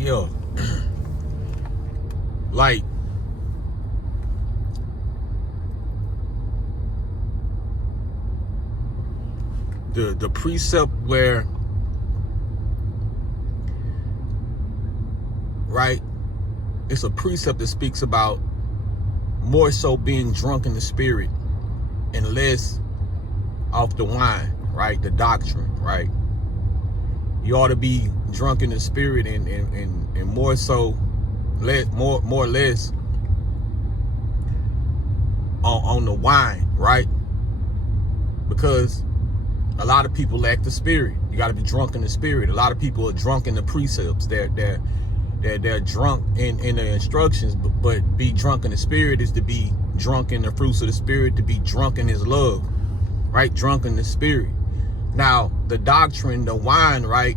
Yo, like, the precept where, right, it's a precept that speaks about more so being drunk in the spirit and less off the wine, right? The doctrine, right? You ought to be drunk in the spirit and more so, more or less on the wine, right? Because a lot of people lack the spirit. You got to be drunk in the spirit. A lot of people are drunk in the precepts. They're drunk in the instructions, but be drunk in the spirit is to be drunk in the fruits of the spirit, to be drunk in his love, right? Drunk in the spirit. Now, the doctrine, the wine, right,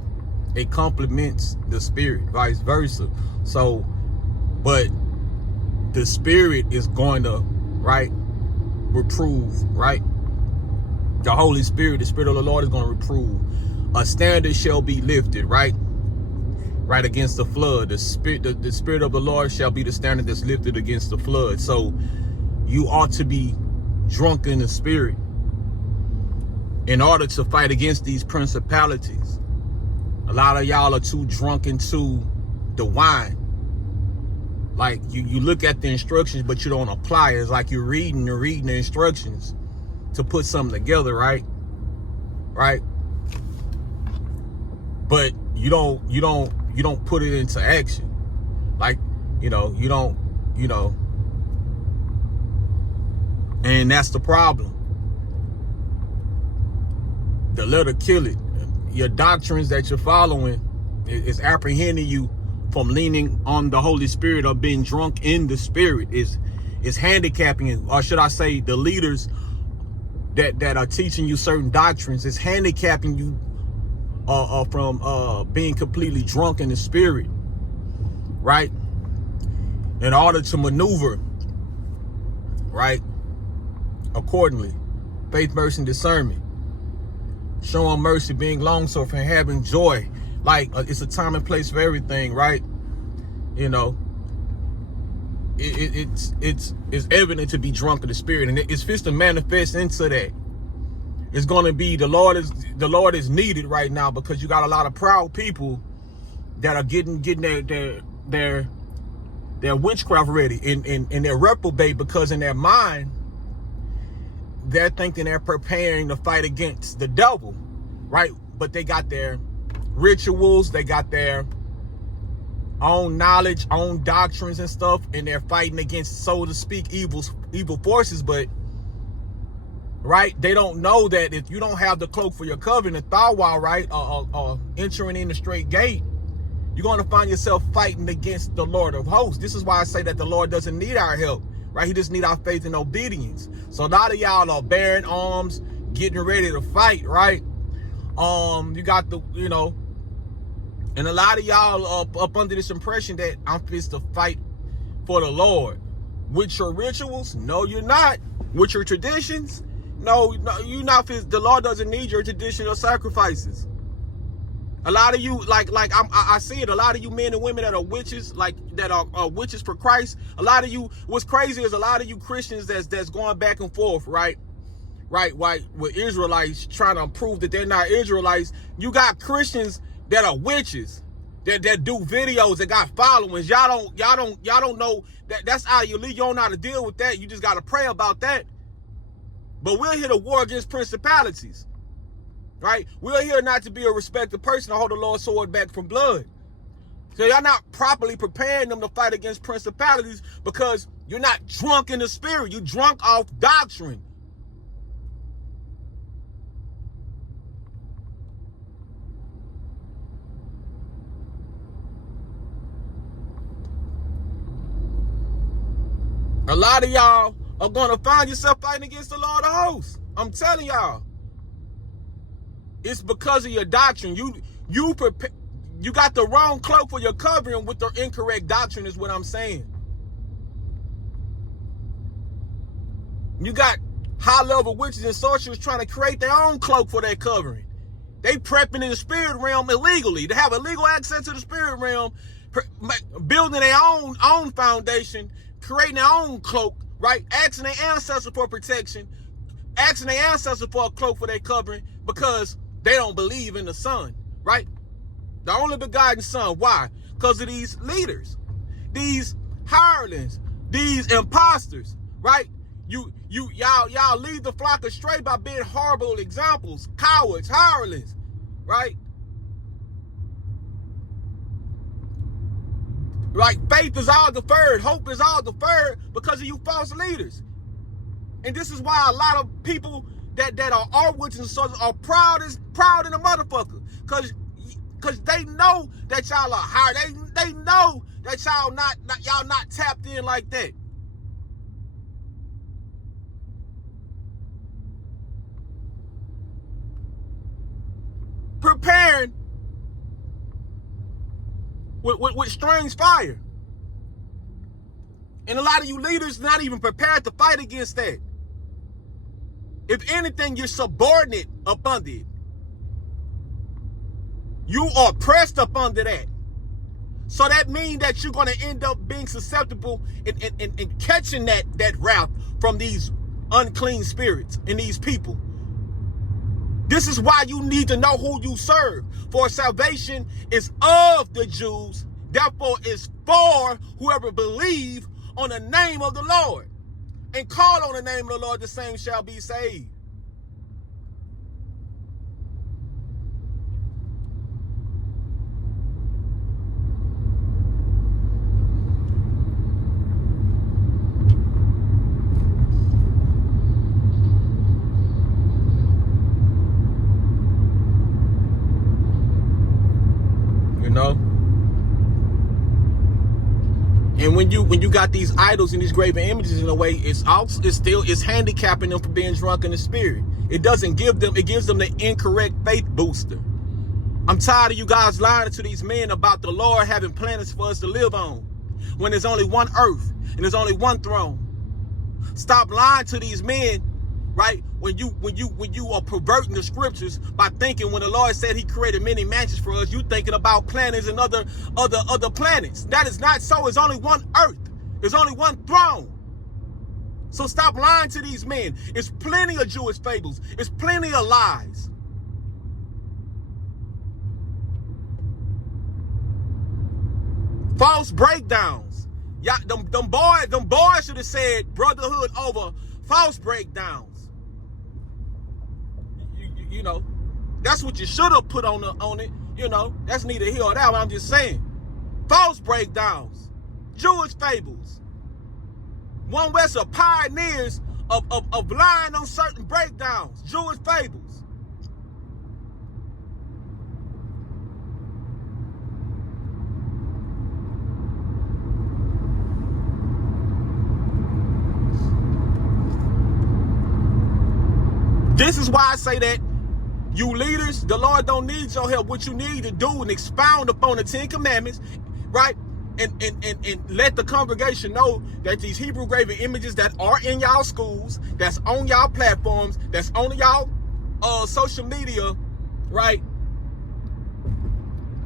it complements the spirit, vice versa. So, but the spirit is going to, right, reprove, right? The Holy Spirit, the Spirit of the Lord is going to reprove. A standard shall be lifted, right? Right against the flood. The Spirit of the Lord shall be the standard that's lifted against the flood. So you ought to be drunk in the spirit in order to fight against these principalities. A lot of y'all are too drunk into the wine. Like you look at the instructions, but you don't apply it. It's like you're reading the instructions to put something together, right? Right? But you don't put it into action. Like, you don't, and that's the problem. The letter kill it. Your doctrines that you're following is apprehending you from leaning on the Holy Spirit or being drunk in the spirit, is handicapping you. Or should I say the leaders that are teaching you certain doctrines is handicapping you from being completely drunk in the spirit, right? In order to maneuver, right, accordingly. Faith, mercy, and discernment. Showing mercy, being long-suffering, having joy. Like, it's a time and place for everything, right? It's evident to be drunk in the spirit, and it's fixed to manifest into that. It's going to be the Lord is needed right now, because you got a lot of proud people that are getting their witchcraft ready, and they're reprobate, because in their mind they're thinking they're preparing to fight against the devil, right? But they got their rituals, they got their own knowledge, own doctrines and stuff, and they're fighting against, so to speak, evil forces. But right, they don't know that if you don't have the cloak for your covenant, thawa, right, or entering in the straight gate, you're going to find yourself fighting against the Lord of hosts. This is why I say that the Lord doesn't need our help, right? He just needs our faith and obedience. So a lot of y'all are bearing arms, getting ready to fight, right? You got the, and a lot of y'all are up under this impression that I'm fit to fight for the Lord. With your rituals? No, you're not. With your traditions? No, you're not fit. The Lord doesn't need your traditional sacrifices. A lot of you, I see it. A lot of you men and women that are witches, that are witches for Christ. A lot of you, what's crazy is a lot of you Christians that's going back and forth, right? Right, with Israelites trying to prove that they're not Israelites. You got Christians that are witches, that do videos, that got followers. Y'all don't know that's out of your league. You don't know how to deal with that. You just got to pray about that. But we're here to war against principalities. Right? We're here not to be a respected person to hold the Lord's sword back from blood. So y'all not properly preparing them to fight against principalities, because you're not drunk in the spirit. You're drunk off doctrine. A lot of y'all are going to find yourself fighting against the Lord of hosts. I'm telling y'all. It's because of your doctrine. You got the wrong cloak for your covering with the incorrect doctrine, is what I'm saying. You got high-level witches and sorcerers trying to create their own cloak for their covering. They prepping in the spirit realm illegally. They have illegal access to the spirit realm, building their own foundation, creating their own cloak, right? Asking their ancestors for protection, asking their ancestors for a cloak for their covering because they don't believe in the Son, right? The only begotten Son. Why? Because of these leaders, these hirelings, these imposters, right? Y'all lead the flock astray by being horrible examples, cowards, hirelings, right? Like faith is all deferred, hope is all deferred because of you false leaders. And this is why a lot of people that are R-woods and sons are proud in a motherfucker. Cause they know that y'all are higher. They know that y'all not tapped in like that. Preparing with strange fire. And a lot of you leaders not even prepared to fight against that. If anything, you're subordinate up under it. You are pressed up under that. So that means that you're going to end up being susceptible in catching that wrath from these unclean spirits and these people. This is why you need to know who you serve. For salvation is of the Jews, therefore is for whoever believe on the name of the Lord. And call on the name of the Lord, the same shall be saved. You know? And when you got these idols and these graven images, in a way, it's handicapping them for being drunk in the spirit. It gives them the incorrect faith booster. I'm tired of you guys lying to these men about the Lord having planets for us to live on, when there's only one earth and there's only one throne. Stop lying to these men, right? When you are perverting the scriptures by thinking when the Lord said he created many mansions for us, you thinking about planets and other planets. That is not so. There's only one earth. There's only one throne. So stop lying to these men. It's plenty of Jewish fables. It's plenty of lies. False breakdowns. Yeah, them boys should have said brotherhood over false breakdowns. You know, that's what you should have put on it. You know, that's neither here or there. I'm just saying, false breakdowns, Jewish fables. One West are pioneers of lying on certain breakdowns, Jewish fables. This is why I say that you leaders, the Lord don't need your help. What you need to do and expound upon the 10 Commandments, right? And let the congregation know that these Hebrew graven images that are in y'all schools, that's on y'all platforms, that's on y'all social media, right?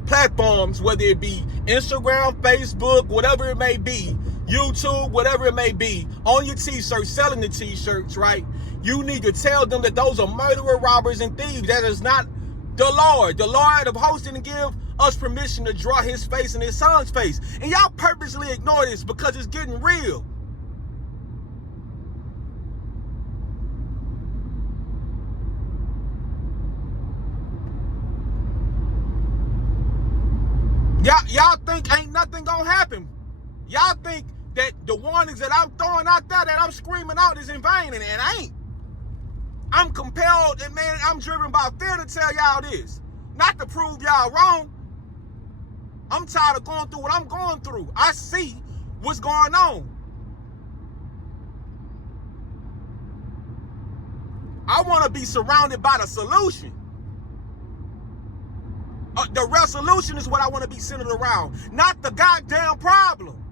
Platforms, whether it be Instagram, Facebook, whatever it may be, YouTube, whatever it may be, on your t-shirts, selling the t-shirts, right? You need to tell them that those are murderer, robbers, and thieves. That is not the Lord. The Lord of hosts didn't give us permission to draw his face and his son's face. And y'all purposely ignore this because it's getting real. Y'all think ain't nothing gonna happen. Y'all think that the warnings that I'm throwing out there, that I'm screaming out, is in vain, and it ain't. I'm compelled, and man, I'm driven by fear to tell y'all this. Not to prove y'all wrong. I'm tired of going through what I'm going through. I see what's going on. I want to be surrounded by the solution. The resolution is what I want to be centered around, not the goddamn problem.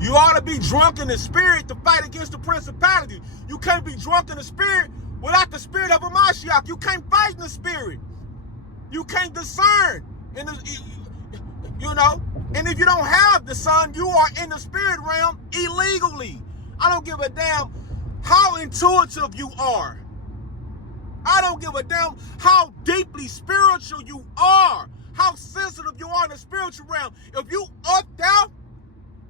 You ought to be drunk in the spirit to fight against the principality. You can't be drunk in the spirit Without the spirit of a Mashiach, you can't fight in the spirit. You can't discern. In the, you know? And if you don't have the Son, you are in the spirit realm illegally. I don't give a damn how intuitive you are. I don't give a damn how deeply spiritual you are, how sensitive you are in the spiritual realm. If you up there,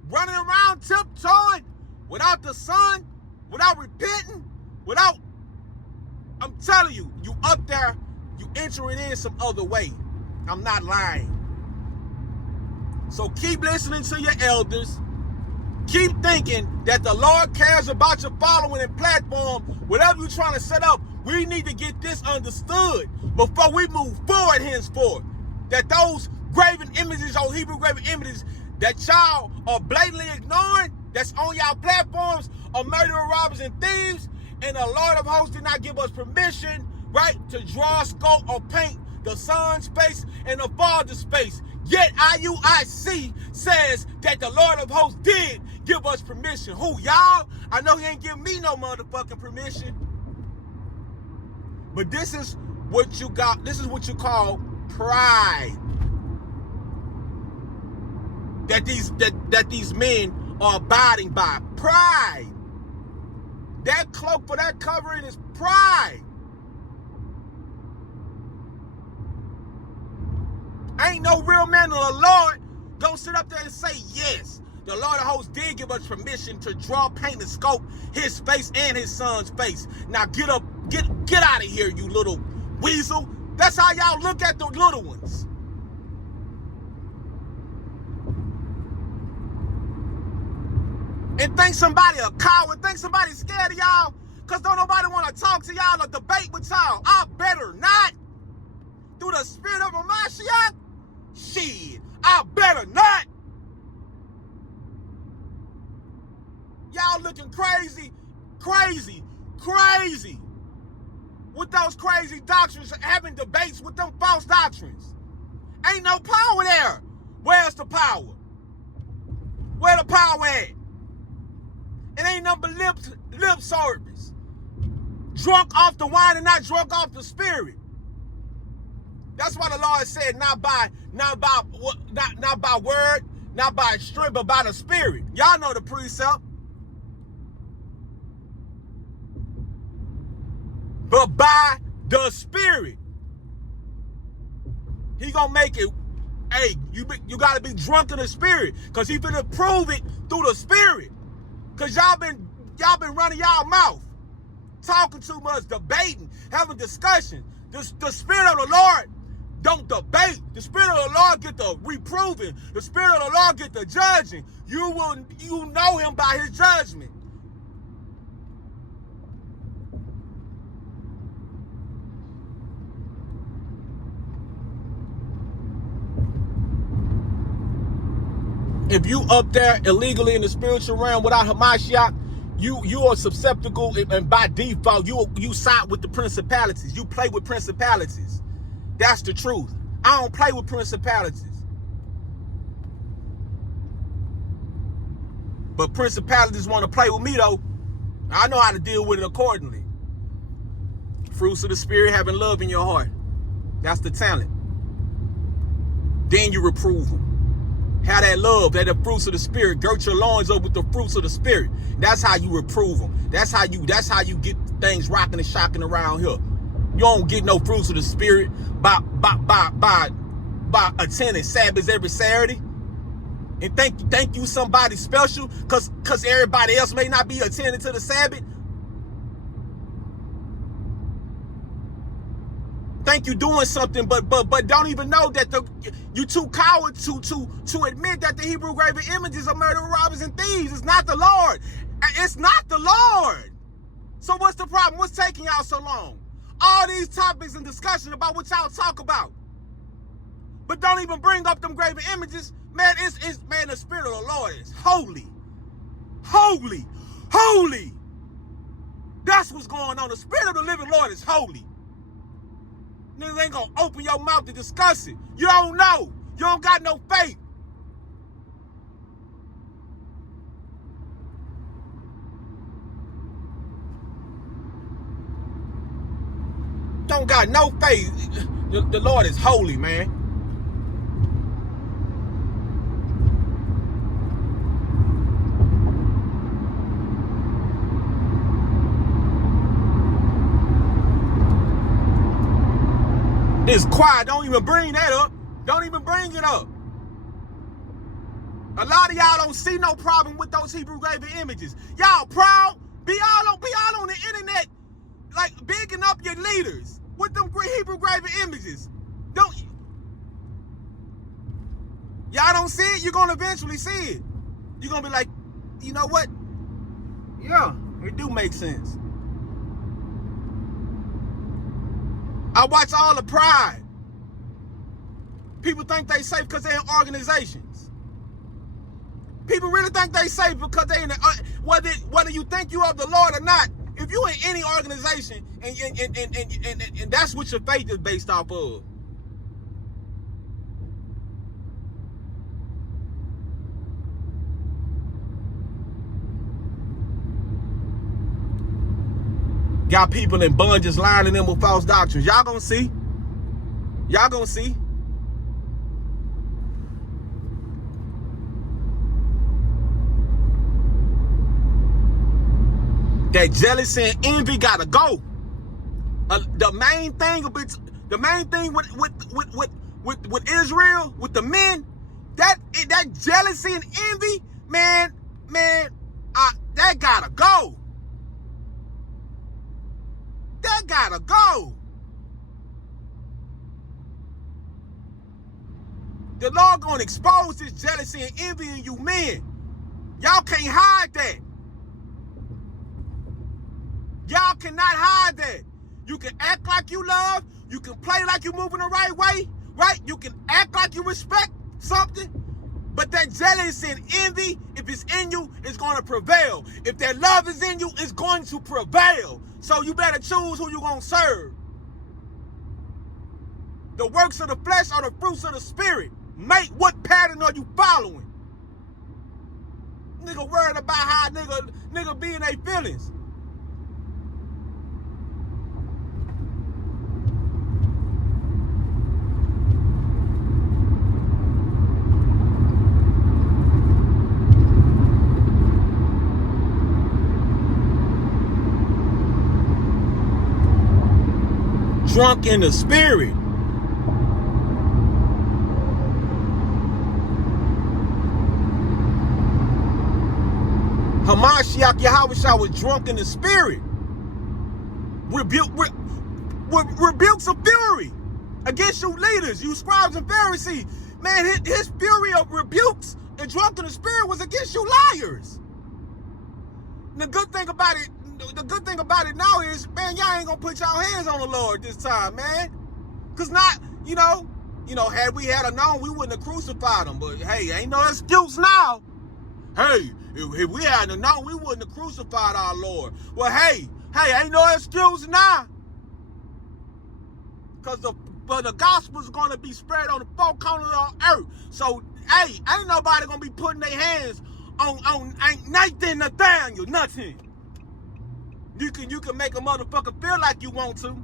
running around tiptoeing, without the Son, without repenting, without, I'm telling you, you up there, you entering in some other way. I'm not lying. So keep listening to your elders. Keep thinking that the Lord cares about your following and platform. Whatever you're trying to set up, we need to get this understood before we move forward henceforth. That those graven images, or Hebrew graven images, that y'all are blatantly ignoring, that's on y'all platforms, are murderers, robbers, and thieves, and the Lord of hosts did not give us permission, right, to draw, sculpt, or paint the Son's face and the Father's face. Yet IUIC says that the Lord of hosts did give us permission. Who, y'all? I know he ain't giving me no motherfucking permission. But this is what you got. This is what you call pride. That these men are abiding by. Pride. That cloak for that covering is pride. Ain't no real man of the Lord gonna sit up there and say, yes, the Lord of hosts did give us permission to draw, paint, and sculpt his face and his Son's face. Now get up, get out of here, you little weasel. That's how y'all look at the little ones. And think somebody a coward, think somebody scared of y'all, because don't nobody want to talk to y'all or debate with y'all. I better not. Through the spirit of a Mashiach, shit, I better not. Y'all looking crazy, crazy, crazy. With those crazy doctrines, having debates with them false doctrines. Ain't no power there. Where's the power? Where the power at? It ain't nothing but lip service. Drunk off the wine and not drunk off the spirit. That's why the Lord said, not by word, not by strength, but by the spirit. Y'all know the precept. But by the spirit. He gonna make it, hey, you gotta be drunk in the spirit, because he finna prove it through the spirit. Because y'all been running y'all mouth, talking too much, debating, having discussion. The spirit of the Lord don't debate. The spirit of the Lord get the reproving. The spirit of the Lord get the judging. You know him by his judgment. If you up there illegally in the spiritual realm without Hamashiach, you are susceptible, and by default, you side with the principalities. You play with principalities. That's the truth. I don't play with principalities. But principalities want to play with me, though. I know how to deal with it accordingly. Fruits of the Spirit, having love in your heart. That's the talent. Then you reprove them. Have that love, that the fruits of the Spirit. Girt your loins up with the fruits of the Spirit. That's how you reprove them. That's how you get things rocking and shocking around here. You don't get no fruits of the Spirit by attending Sabbaths every Saturday. And think you somebody special because everybody else may not be attending to the Sabbath. Think you doing something, but don't even know that you too coward to admit that the Hebrew graven images are murderers, robbers, and thieves. It's not the Lord. It's not the Lord. So what's the problem? What's taking y'all so long? All these topics and discussion about what y'all talk about, but don't even bring up them graven images. Man, man, the spirit of the Lord is holy, holy, holy. That's what's going on. The spirit of the living Lord is holy. Niggas ain't gonna open your mouth to discuss it. You don't know. You don't got no faith. don't got no faith. The Lord is holy, man. It's quiet. Don't even bring that up. Don't even bring it up. A lot of y'all don't see no problem with those Hebrew graven images. Y'all proud? Be all on the internet, like bigging up your leaders with them Hebrew graven images. Y'all don't see it? You're gonna eventually see it. You're gonna be like, you know what? Yeah, it do make sense. I watch all the pride. People think they safe because they're in organizations. People really think they safe because they in whether you think you of the Lord or not. If you in any organization and that's what your faith is based off of. Got people in bunches lining them with false doctrines. Y'all gonna see. Y'all gonna see. That jealousy and envy gotta go. The main thing with Israel, with the men, that jealousy and envy, man, that gotta go. That gotta go. The Lord gonna expose this jealousy and envy in you men. Y'all can't hide that. Y'all cannot hide that. You can act like you love. You can play like you're moving the right way, right? You can act like you respect something. But that jealousy and envy, if it's in you, it's going to prevail. If that love is in you, it's going to prevail. So you better choose who you're going to serve. The works of the flesh or the fruits of the spirit. Mate, what pattern are you following? Nigga worried about how nigga be in their feelings. Drunk in the spirit. MASHAYACH Yahushua was drunk in the spirit. Rebukes of fury against you leaders, you scribes and Pharisees. Man, his fury of rebukes and drunk in the spirit was against you liars. And the good thing about it now is, man, y'all ain't gonna put y'all hands on the Lord this time, man. Cause not, had we had known, we wouldn't have crucified him. But hey, ain't no excuse now. Hey, if we hadn't known, we wouldn't have crucified our Lord. Well, hey, ain't no excuse now. Cause the gospel's gonna be spread on the four corners of the earth. So, hey, ain't nobody gonna be putting their hands on ain't Nathan Nathaniel, nothing. You can make a motherfucker feel like you want to.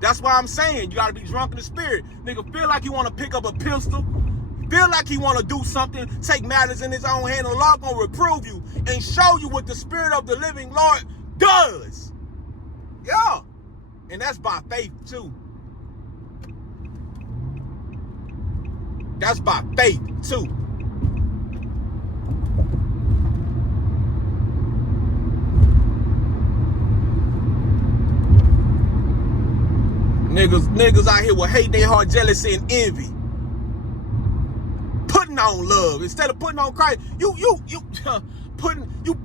That's why I'm saying you gotta be drunk in the spirit. Nigga feel like you wanna pick up a pistol, feel like he wanna do something, take matters in his own hand. The Lord gonna reprove you and show you what the spirit of the living Lord does. Yeah. And that's by faith too. That's by faith too. Niggas out here with hate, their heart, jealousy, and envy. Putting on love instead of putting on Christ. You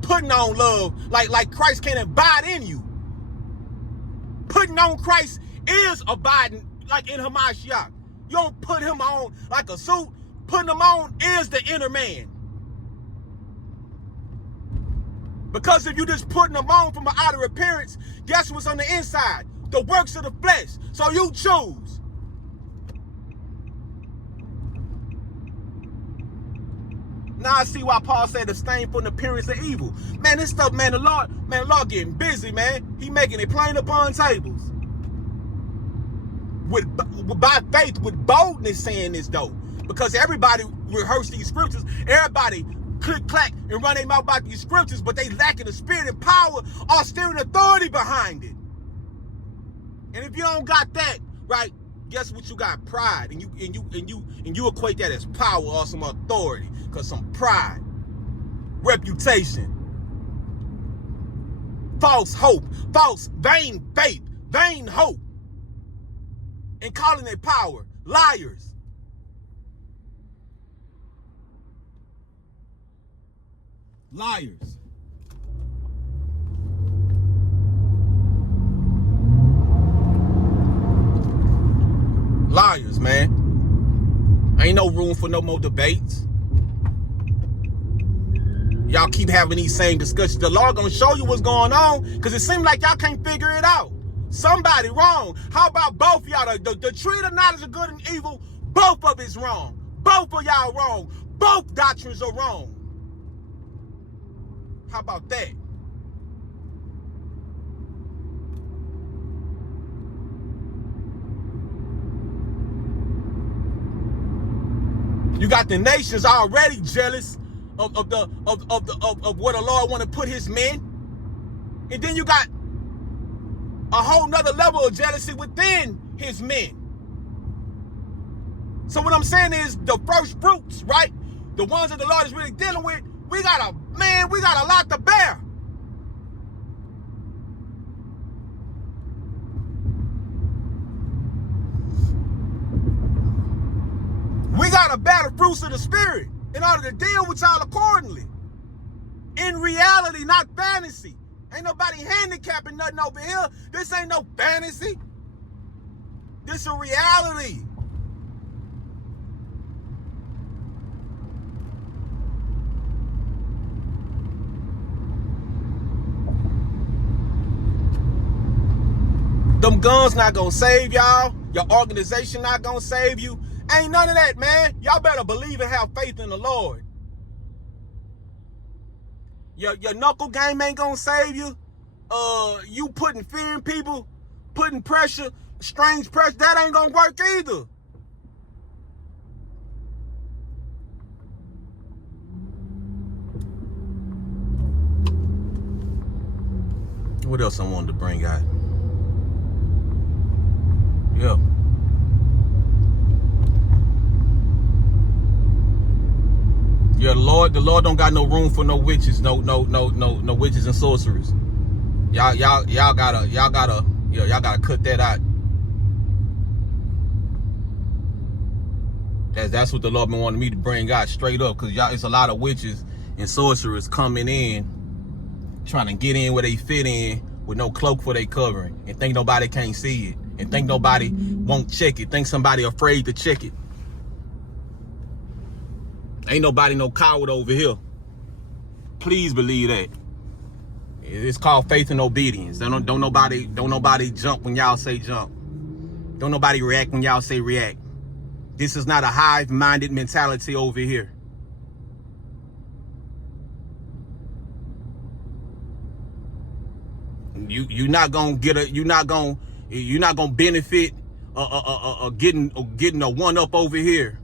putting on love like Christ can't abide in you. Putting on Christ is abiding like in MASHAYACH. You don't put him on like a suit. Putting him on is the inner man. Because if you just putting him on from an outer appearance, guess what's on the inside? The works of the flesh. So you choose. Now I see why Paul said abstain from the appearance of evil. Man, this stuff, man, the Lord getting busy, man. He making it plain upon tables. By faith, with boldness saying this though. Because everybody rehearse these scriptures. Everybody click, clack, and run their mouth about these scriptures, but they lacking the spirit and power or steering authority behind it. And if you don't got that, right, guess what you got? Pride. And you equate that as power or some authority. Because some pride, reputation, false hope, false, vain faith, vain hope, and calling it power. Liars. Liars. Liars, man. Ain't no room for no more debates. Y'all keep having these same discussions. The Lord gonna show you what's going on, because it seems like y'all can't figure it out. Somebody wrong. How about both y'all? The tree of knowledge of good and evil, both of it's wrong. Both of y'all wrong. Both doctrines are wrong. How about that? You got the nations already jealous of what the Lord want to put his men. And then you got a whole nother level of jealousy within his men. So what I'm saying is the first fruits, right? The ones that the Lord is really dealing with, we got a lot to bear. We got to bear the fruits of the Spirit in order to deal with y'all accordingly. In reality, not fantasy. Ain't nobody handicapping nothing over here. This ain't no fantasy. This a reality. Them guns not gonna save y'all. Your organization not gonna save you. Ain't none of that, man. Y'all better believe and have faith in the Lord. Your knuckle game ain't gonna save you. You putting fear in people, putting pressure, strange pressure, that ain't gonna work either. What else I wanted to bring out? Yeah. Yeah, the Lord don't got no room for no witches, no witches and sorcerers. Y'all gotta cut that out. That's what the Lord been wanting me to bring out straight up, because y'all, it's a lot of witches and sorcerers coming in, trying to get in where they fit in with no cloak for their covering, and think nobody can't see it, and think nobody won't check it, think somebody afraid to check it. Ain't nobody no coward over here. Please believe that. It's called faith and obedience. Don't nobody jump when y'all say jump. Don't nobody react when y'all say react. This is not a hive-minded mentality over here. You're not gonna benefit getting a one up over here